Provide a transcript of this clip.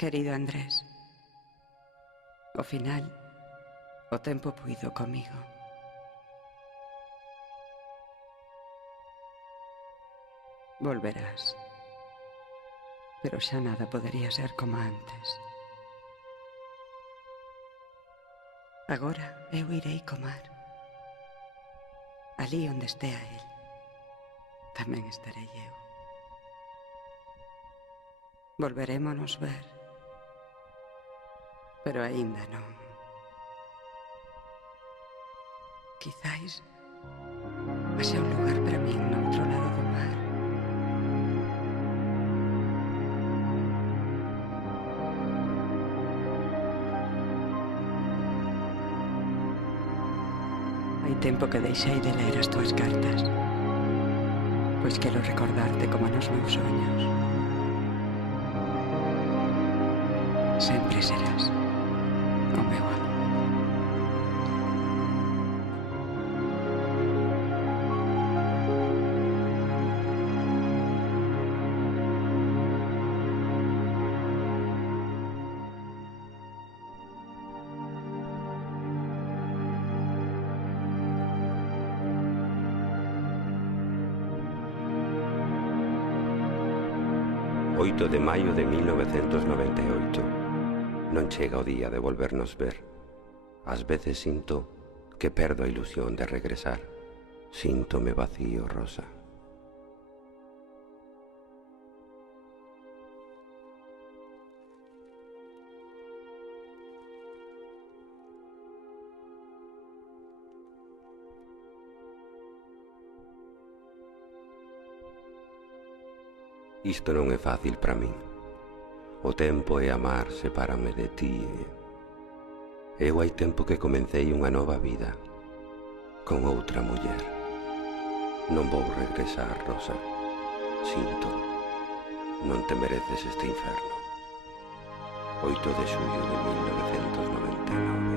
Querido Andrés, ao final, o tempo puido comigo. Volverás, pero xa nada podería ser como antes. Agora eu irei co mar. Alí onde estea el, tamén estarei eu. Volverémonos ver, pero aínda non. Quizais haxa un lugar para min no outro lado do mar. Hai tempo que deixei de ler as túas cartas, pois quero recordarte como nos meus soños. Sempre serás o meu amor. Oito de maio de 1998. Non chega o día de volvernos ver. Ás veces sinto que perdo a ilusión de regresar. Síntome vacío, Rosa. Isto non é fácil para min. O tempo e amar sepárame de ti. Eu hai tempo que comecei unha nova vida con outra muller. Non vou regresar, Rosa. Sinto. Non te mereces este inferno. 8 de xullo de 1999.